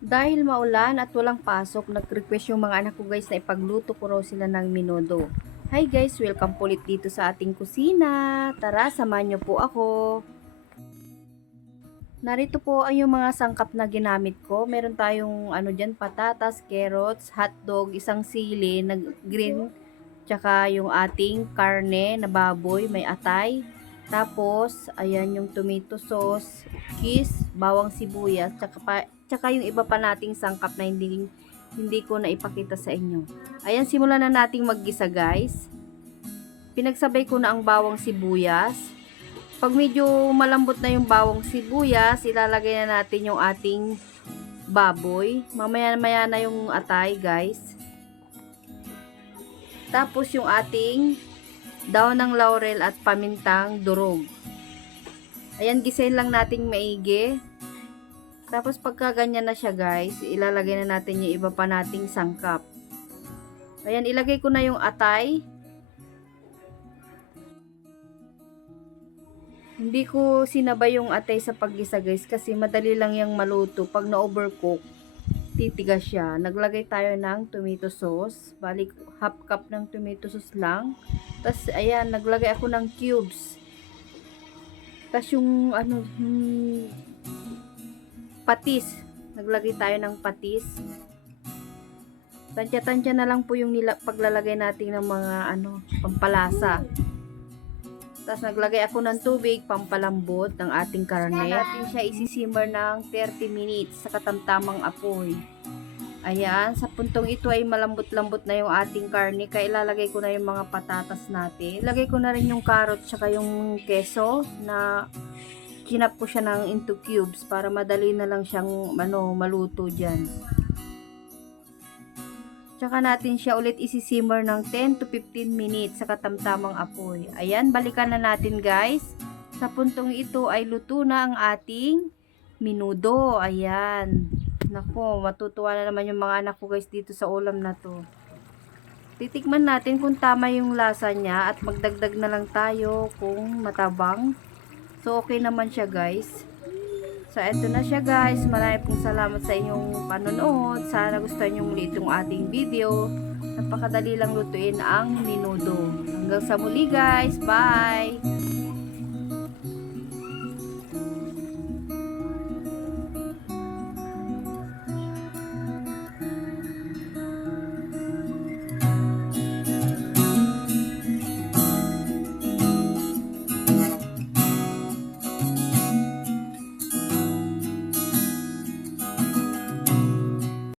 Dahil maulan at walang pasok, nag-request yung mga anak ko guys na ipagluto ko raw sila ng menudo. Hi guys, welcome po ulit dito sa ating kusina. Tara, samahan niyo po ako. Narito po ang yung mga sangkap na ginamit ko. Meron tayong dyan, patatas, carrots, hotdog, isang sili na green, tsaka yung ating karne na baboy, may atay. Tapos, ayan yung tomato sauce, cheese, bawang sibuyas, tsaka yung iba pa nating sangkap na hindi ko na ipakita sa inyo. Ayan, simulan na nating maggisa guys. Pinagsabay ko na ang bawang sibuyas. Pag medyo malambot na yung bawang sibuyas, ilalagay na natin yung ating baboy. Mamaya-maya na yung atay, guys. Tapos yung ating daon ng laurel at pamintang durog. Ayan, gisahin lang nating maigi. Tapos pagka ganyan na siya, guys, ilalagay na natin yung iba pa nating sangkap. Ayan, ilagay ko na yung atay. Hindi ko sinabay yung atay sa paggisa guys kasi madali lang yung maluto. Pag na-overcook, titigas siya. Naglagay tayo ng tomato sauce. Balik half cup ng tomato sauce lang. Tapos ayan, naglagay ako ng cubes. Tapos yung patis. Naglagay tayo ng patis. Tansya-tansya na lang po yung paglalagay natin ng mga pampalasa. Tapos naglagay ako ng tubig pampalambot ng ating karne. Natin siya isisimmer ng 30 minutes sa katamtamang apoy. Ayan, sa puntong ito ay malambot-lambot na yung ating karne. Kaya ilalagay ko na yung mga patatas natin. Ilagay ko na rin yung carrot tsaka yung keso na kinap ko siya ng into cubes para madali na lang siyang maluto dyan. Tsaka natin siya ulit isisimmer ng 10 to 15 minutes sa katamtamang apoy. Ayan, balikan na natin guys. Sa puntong ito ay luto na ang ating menudo. Ayan. Nako, matutuwa na naman yung mga anak ko guys dito sa ulam na to. Titikman natin kung tama yung lasa niya at magdagdag na lang tayo kung matabang. So, okay naman siya guys. So, eto na siya guys. Maraming pong salamat sa inyong panonood. Sana gustuhan nyo muli itong ating video. Napakadali lang lutuin ang menudo. Hanggang sa muli guys. Bye!